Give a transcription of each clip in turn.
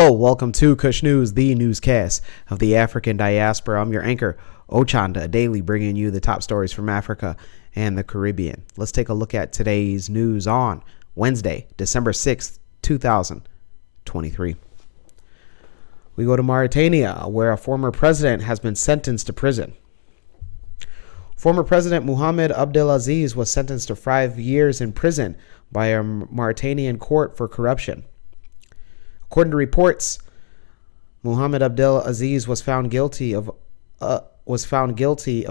Hello, welcome to Kush News, the newscast of the African diaspora. I'm your anchor, Ochanda, daily bringing you the top stories from Africa and the Caribbean. Let's take a look at today's news on Wednesday, December 6th, 2023. We go to Mauritania, where a former president has been sentenced to prison. Former President Mohamed Abdelaziz was sentenced to 5 years in prison by a Mauritanian court for corruption. According to reports, Mohamed Abdelaziz was found guilty of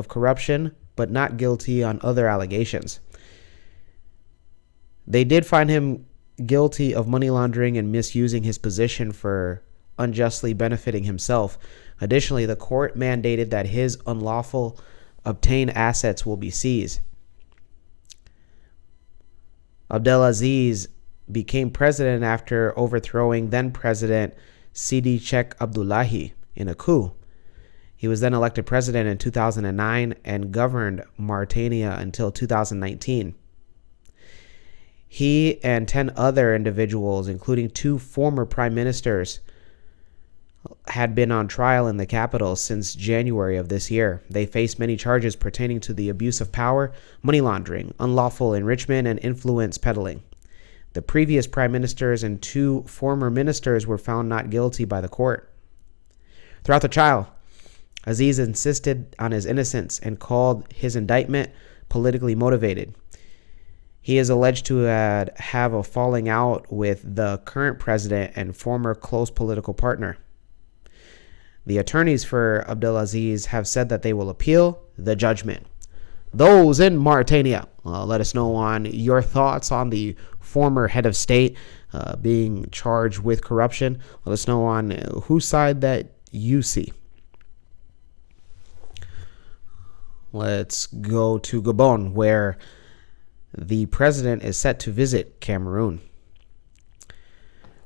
corruption, but not guilty on other allegations. They did find him guilty of money laundering and misusing his position for unjustly benefiting himself. Additionally, the court mandated that his unlawful obtained assets will be seized. Abdelaziz became president after overthrowing then-President Sidi Cheikh Abdullahi in a coup. He was then elected president in 2009 and governed Mauritania until 2019. He and 10 other individuals, including 2 former prime ministers, had been on trial in the capital since January of this year. They faced many charges pertaining to the abuse of power, money laundering, unlawful enrichment, and influence peddling. The previous prime ministers and 2 former ministers were found not guilty by the court. Throughout the trial, Aziz insisted on his innocence and called his indictment politically motivated. He is alleged to have a falling out with the current president and former close political partner. The attorneys for Abdelaziz have said that they will appeal the judgment. Those in Mauritania, let us know on your thoughts on the former head of state being charged with corruption. Let us know on whose side that you see. Let's go to Gabon, where the president is set to visit Cameroon.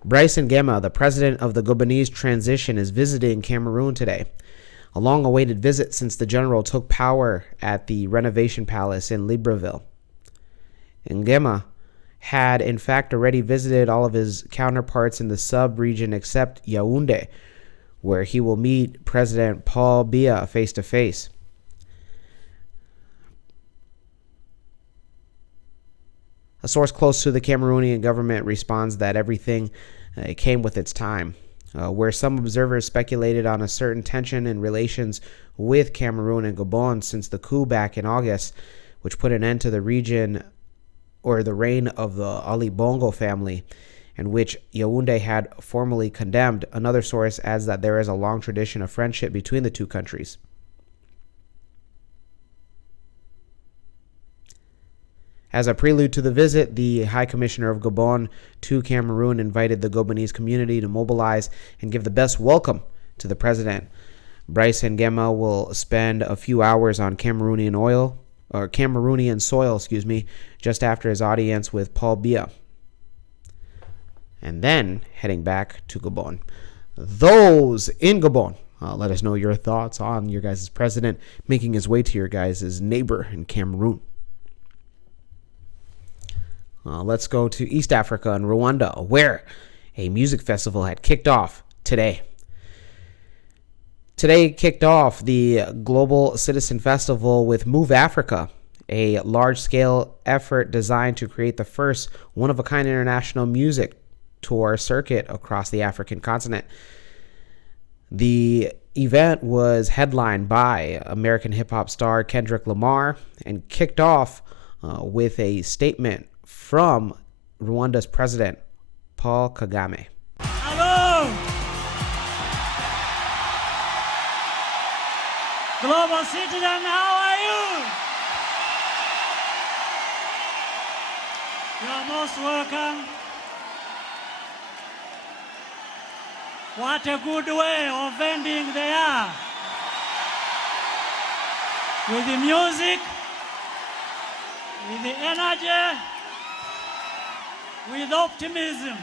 Brice Ngema, the president of the Gabonese transition, is visiting Cameroon today. A long-awaited visit since the general took power at the Renovation Palace in Libreville. Ngema had, in fact, already visited all of his counterparts in the sub-region except Yaoundé, where he will meet President Paul Biya face-to-face. A source close to the Cameroonian government responds that everything came with its time. Where some observers speculated on a certain tension in relations with Cameroon and Gabon since the coup back in August, which put an end to the region or the reign of the Ali Bongo family, and which Yaoundé had formally condemned. Another source adds that there is a long tradition of friendship between the two countries. As a prelude to the visit, the High Commissioner of Gabon to Cameroon invited the Gabonese community to mobilize and give the best welcome to the president. Brice Ngema will spend a few hours on Cameroonian soil, just after his audience with Paul Biya, and then heading back to Gabon. Those in Gabon, let us know your thoughts on your guys' president making his way to your guys' neighbor in Cameroon. Let's go to East Africa and Rwanda, where a music festival had kicked off today. Today kicked off the Global Citizen Festival with Move Africa, a large-scale effort designed to create the first one-of-a-kind international music tour circuit across the African continent. The event was headlined by American hip-hop star Kendrick Lamar and kicked off with a statement from Rwanda's president, Paul Kagame. Hello! Global citizen, how are you? You are most welcome. What a good way of ending the year. With the music, with the energy, with optimism,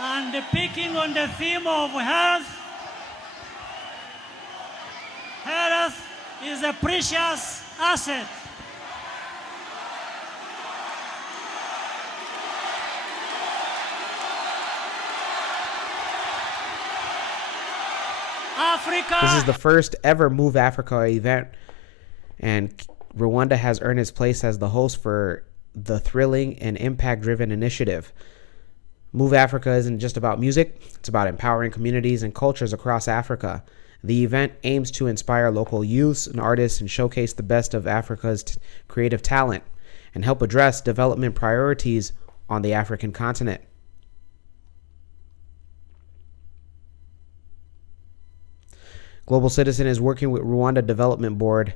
and picking on the theme of health. Health is a precious asset. Africa. This is the first ever Move Africa event, and Rwanda has earned its place as the host for the thrilling and impact-driven initiative. Move Africa isn't just about music, it's about empowering communities and cultures across Africa. The event aims to inspire local youths and artists and showcase the best of Africa's creative talent and help address development priorities on the African continent. Global Citizen is working with Rwanda Development Board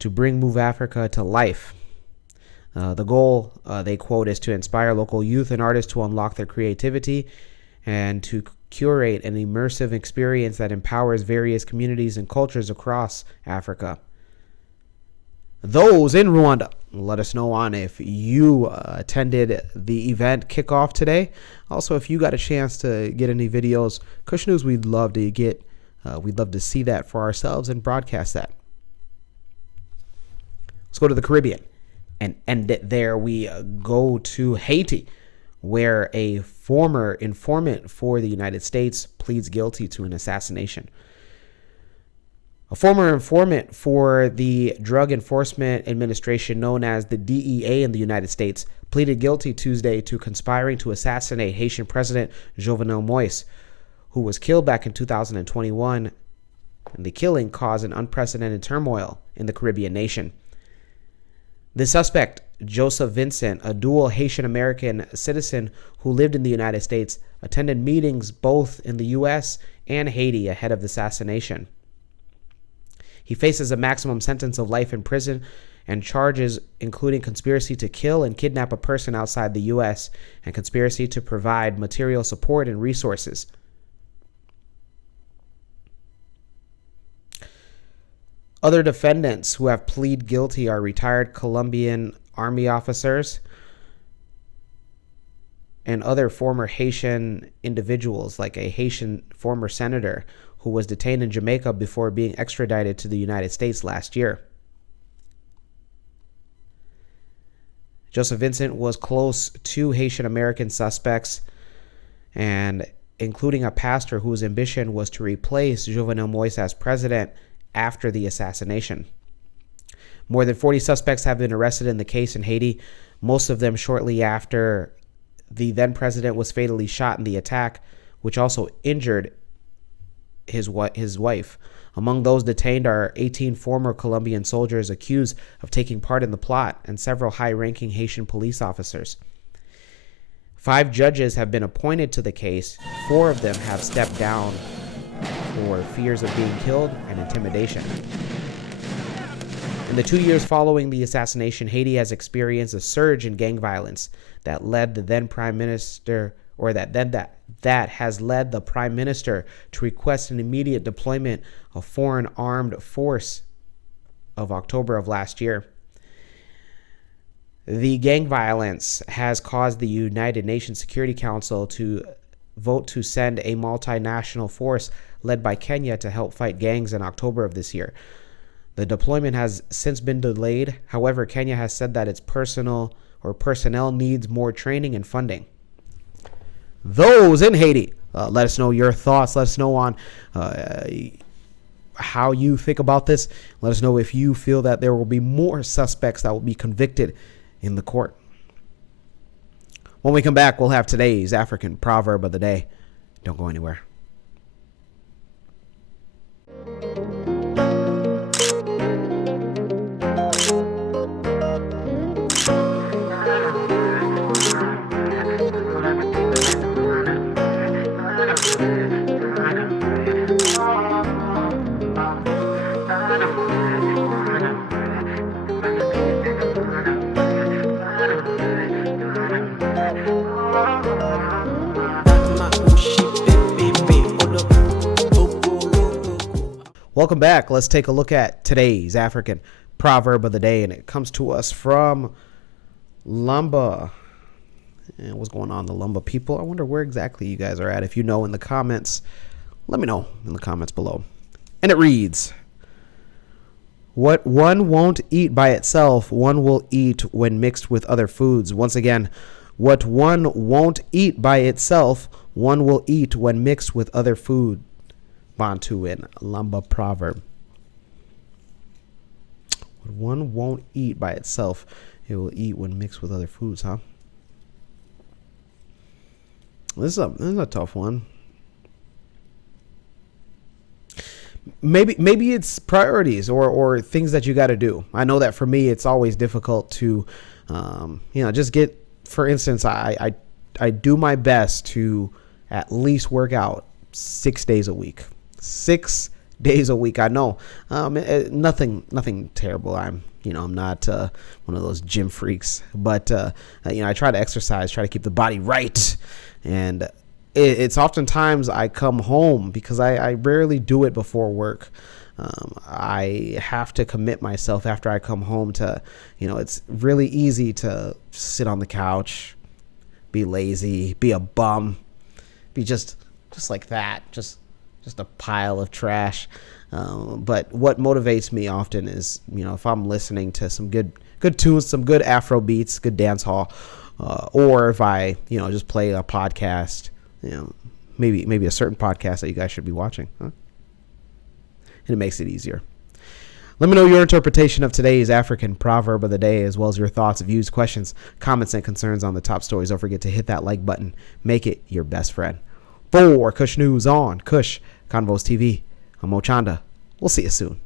to bring Move Africa to life. The goal, they quote, is to inspire local youth and artists to unlock their creativity and to curate an immersive experience that empowers various communities and cultures across Africa. Those in Rwanda, let us know on if you attended the event kickoff today. Also, if you got a chance to get any videos, Kush News, we'd love to see that for ourselves and broadcast that. Let's go to the Caribbean and end it there. We go to Haiti, where a former informant for the United States pleads guilty to an assassination. A former informant for the Drug Enforcement Administration, known as the DEA in the United States, pleaded guilty Tuesday to conspiring to assassinate Haitian President Jovenel Moïse, who was killed back in 2021, and the killing caused an unprecedented turmoil in the Caribbean nation. The suspect, Joseph Vincent, a dual Haitian-American citizen who lived in the United States, attended meetings both in the U.S. and Haiti ahead of the assassination. He faces a maximum sentence of life in prison and charges including conspiracy to kill and kidnap a person outside the U.S. and conspiracy to provide material support and resources. Other defendants who have pleaded guilty are retired Colombian army officers and other former Haitian individuals, like a Haitian former senator who was detained in Jamaica before being extradited to the United States last year. Joseph Vincent was close to Haitian American suspects, and including a pastor whose ambition was to replace Jovenel Moïse as president after the assassination. More than 40 suspects have been arrested in the case in Haiti, most of them shortly after the then president was fatally shot in the attack, which also injured his wife. Among those detained are 18 former Colombian soldiers accused of taking part in the plot and several high-ranking Haitian police officers. 5 judges have been appointed to the case. 4 of them have stepped down for fears of being killed and intimidation. In the 2 years following the assassination, Haiti has experienced a surge in gang violence that led the then prime minister, or that has led the prime minister to request an immediate deployment of foreign armed force of October of last year. The gang violence has caused the United Nations Security Council to vote to send a multinational force led by Kenya to help fight gangs in October of this year. The deployment has since been delayed. However, Kenya has said that its personnel needs more training and funding. Those in Haiti, let us know your thoughts. Let us know on how you think about this. Let us know if you feel that there will be more suspects that will be convicted in the court. When we come back, we'll have today's African proverb of the day. Don't go anywhere. Welcome back. Let's take a look at today's African proverb of the day, and it comes to us from Lumba. And what's going on, the Lumba people? I wonder where exactly you guys are at. If you know in the comments, let me know in the comments below. And it reads, what one won't eat by itself, one will eat when mixed with other foods. Once again, what one won't eat by itself, one will eat when mixed with other food. Bantu and Lamba proverb. What one won't eat by itself, it will eat when mixed with other foods, huh? This is a tough one. Maybe it's priorities or things that you got to do. I know that for me, it's always difficult to, just get. For instance, I do my best to at least work out 6 days a week. 6 days a week. I know, nothing terrible. I'm not one of those gym freaks, but I try to exercise, try to keep the body right, and it's oftentimes I come home because I rarely do it before work. I have to commit myself after I come home to, it's really easy to sit on the couch, be lazy, be a bum, be just like that, just a pile of trash. But what motivates me often is, if I'm listening to some good tunes, some good Afro beats, good dance hall, or if I, just play a podcast, maybe a certain podcast that you guys should be watching, huh? And it makes it easier. Let me know your interpretation of today's African proverb of the day, as well as your thoughts, views, questions, comments, and concerns on the top stories. Don't forget to hit that like button. Make it your best friend. For Kush News on Kush Convos TV, I'm Mochanda. We'll see you soon.